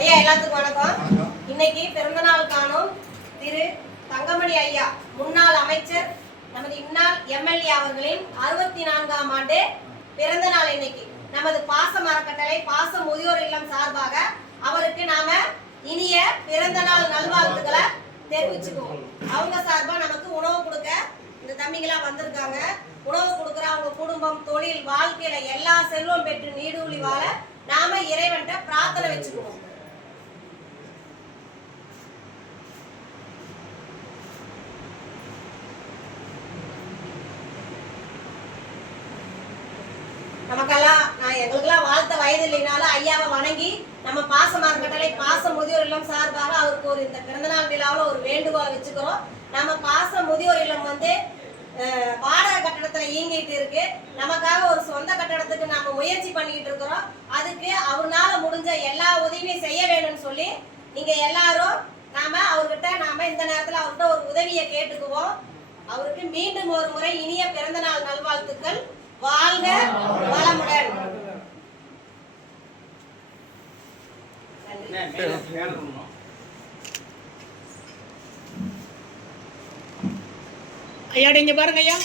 ஐயா எல்லாத்துக்கும் வணக்கம். இன்னைக்கு பிறந்தநாள் காணும் திரு தங்கமணி ஐயா முன்னாள் அமைச்சர் நமது இந்நாள் எம்எல்ஏ அவர்களின் 64ஆம் ஆண்டு பிறந்த நாள். இன்னைக்கு நமது பாச மரக்கட்டளை பாச முதியோர் இல்லம் சார்பாக அவருக்கு நாம இனிய பிறந்த நாள் நல்வாழ்த்துக்களை தெரிவிச்சுக்குவோம். அவங்க சார்பா நமக்கு உணவு கொடுக்க இந்த தம்பிங்களா வந்திருக்காங்க. உணவு கொடுக்குற அவங்க குடும்பம் தொழில் வாழ்க்கையில எல்லா செல்வம் பெற்று நீடூழி வாழ நாம இறைவன்கிட்ட பிரார்த்தனை வச்சுக்குவோம். நமக்கெல்லாம் எங்களுக்கெல்லாம் வாழ்த்த வயது இல்லைனாலும் ஐயாவை வணங்கி நம்ம பாச மரக்கட்டளை பாச முதியோர் இல்லம் சார்பாக அவருக்கு ஒரு இந்த பிறந்தநாள் விழாவில் ஒரு வேண்டுகோளை வச்சுக்கிறோம். நம்ம பாச முதியோர் இல்லம் வாடகை கட்டடத்துல இயங்கிட்டு இருக்கு. நமக்காக ஒரு சொந்த கட்டடத்துக்கு நாம முயற்சி பண்ணிட்டு இருக்கிறோம். அதுக்கு அவர்னால முடிஞ்ச எல்லா உதவியும் செய்ய வேணும்னு சொல்லி நீங்க எல்லாரும் அவர்கிட்ட இந்த நேரத்துல அவர்கிட்ட ஒரு உதவியை கேட்டுக்குவோம். அவருக்கு மீண்டும் ஒரு முறை இனிய பிறந்த நாள் நல்வாழ்த்துக்கள். வாழ்க வளமுடன். ஐயா இங்க பாருங்க ஐயா.